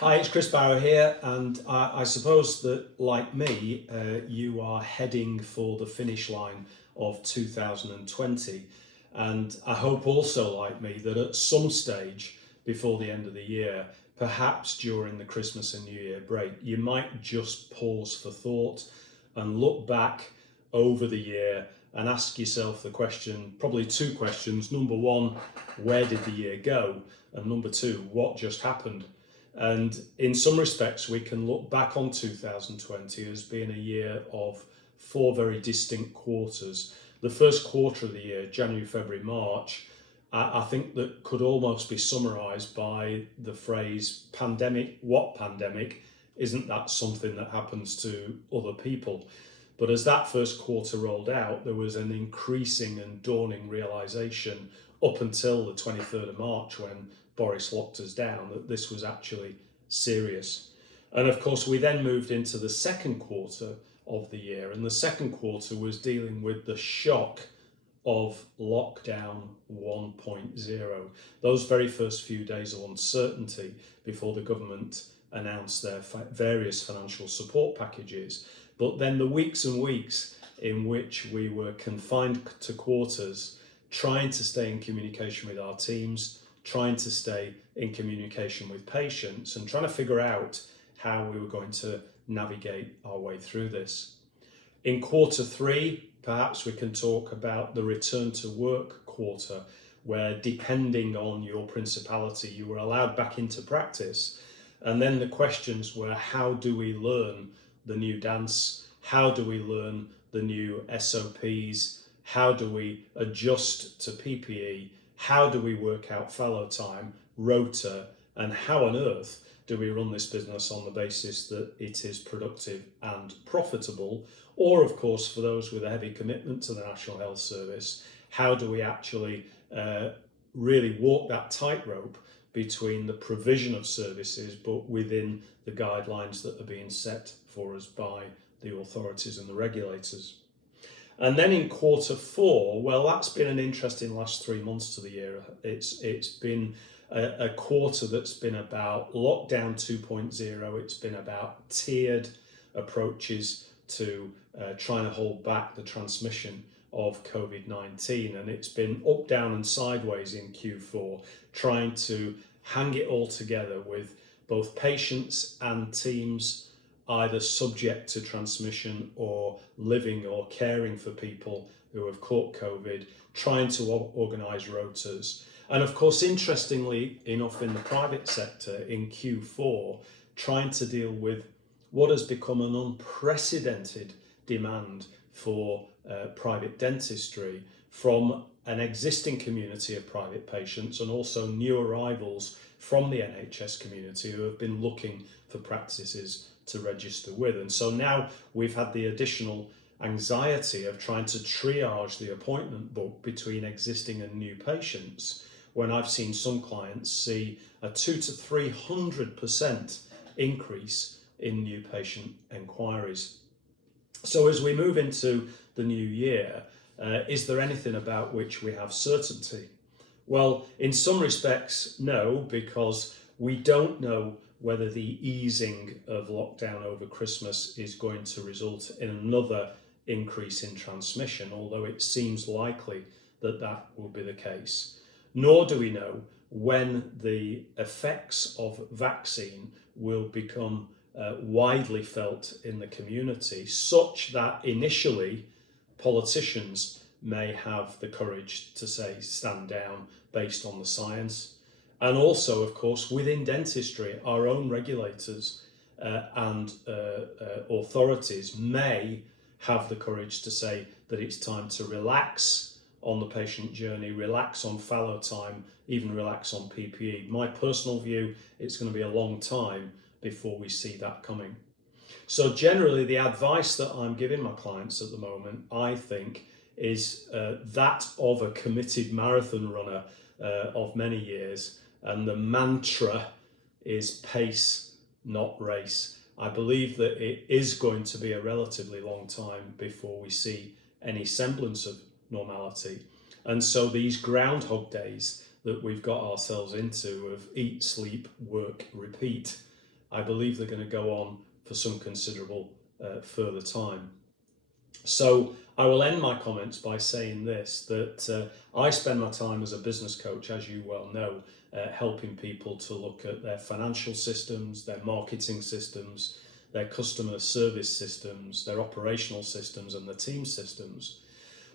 Hi, it's Chris Barrow here, and I suppose that, like me, you are heading for the finish line of 2020. And I hope also, like me, that at some stage before the end of the year, perhaps during the Christmas and New Year break, you might just pause for thought and look back over the year and ask yourself the question, probably two questions. Number one, where did the year go? And number two, what just happened? And in some respects, we can look back on 2020 as being a year of four very distinct quarters. The first quarter of the year, January, February, March, I think that could almost be summarised by the phrase pandemic. What pandemic? Isn't that something that happens to other people? But as that first quarter rolled out, there was an increasing and dawning realisation up until the 23rd of March when Boris locked us down that this was actually serious. And of course, we then moved into the second quarter of the year, and the second quarter was dealing with the shock of lockdown 1.0. Those very first few days of uncertainty before the government announced their various financial support packages, but then the weeks and weeks in which we were confined to quarters, trying to stay in communication with our teams, trying to stay in communication with patients, and trying to figure out how we were going to navigate our way through this. In quarter three, perhaps we can talk about the return to work quarter, where depending on your principality, you were allowed back into practice. And then the questions were, how do we learn the new dance? How do we learn the new SOPs? How do we adjust to PPE? How do we work out fallow time, rota, and how on earth do we run this business on the basis that it is productive and profitable? Or, of course, for those with a heavy commitment to the National Health Service, how do we actually really walk that tightrope between the provision of services but within the guidelines that are being set for us by the authorities and the regulators? And then in quarter four, well, that's been an interesting last 3 months to the year. It's been a quarter that's been about lockdown 2.0. It's been about tiered approaches to trying to hold back the transmission of COVID-19. And it's been up, down and sideways in Q4, trying to hang it all together with both patients and teams either subject to transmission or living or caring for people who have caught COVID, trying to organise rotas. And of course, interestingly enough, in the private sector in Q4, trying to deal with what has become an unprecedented demand for private dentistry from an existing community of private patients and also new arrivals from the NHS community who have been looking for practices to register with. And so now we've had the additional anxiety of trying to triage the appointment book between existing and new patients, when I've seen some clients see a 200 to 300% increase in new patient enquiries. So as we move into the new year, is there anything about which we have certainty? Well, in some respects, no, because we don't know whether the easing of lockdown over Christmas is going to result in another increase in transmission, although it seems likely that that will be the case. Nor do we know when the effects of vaccine will become widely felt in the community, such that initially politicians may have the courage to say stand down based on the science. And also, of course, within dentistry, our own regulators and authorities may have the courage to say that it's time to relax on the patient journey, relax on fallow time, even relax on PPE. My personal view, it's going to be a long time before we see that coming. So generally, the advice that I'm giving my clients at the moment, I think, is that of a committed marathon runner of many years. And the mantra is pace, not race. I believe that it is going to be a relatively long time before we see any semblance of normality. And so these groundhog days that we've got ourselves into of eat, sleep, work, repeat I believe they're going to go on for some considerable further time. So I will end my comments by saying this, that I spend my time as a business coach, as you well know, helping people to look at their financial systems, their marketing systems, their customer service systems, their operational systems and the team systems.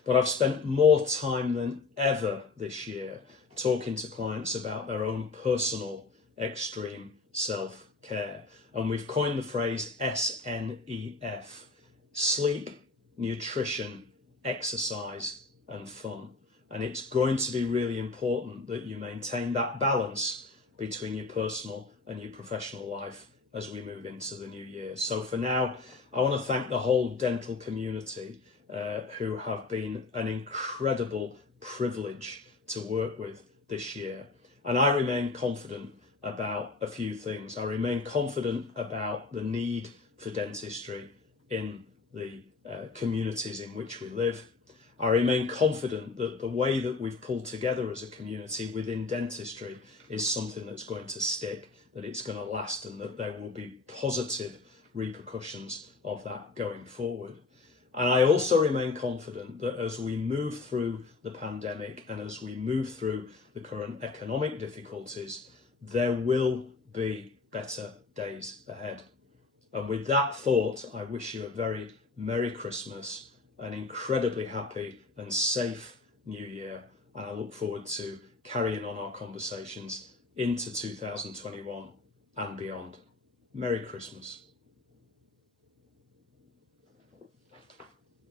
But I've spent more time than ever this year talking to clients about their own personal extreme self-care. And we've coined the phrase SNEF: sleep, nutrition, exercise and fun. And it's going to be really important that you maintain that balance between your personal and your professional life as we move into the new year. So for now, I want to thank the whole dental community who have been an incredible privilege to work with this year. And I remain confident about a few things. I remain confident about the need for dentistry in the communities in which we live. I remain confident that the way that we've pulled together as a community within dentistry is something that's going to stick, that it's going to last, and that there will be positive repercussions of that going forward. And I also remain confident that as we move through the pandemic and as we move through the current economic difficulties, there will be better days ahead. And with that thought, I wish you a very Merry Christmas, an incredibly happy and safe New Year, and I look forward to carrying on our conversations into 2021 and beyond. Merry Christmas.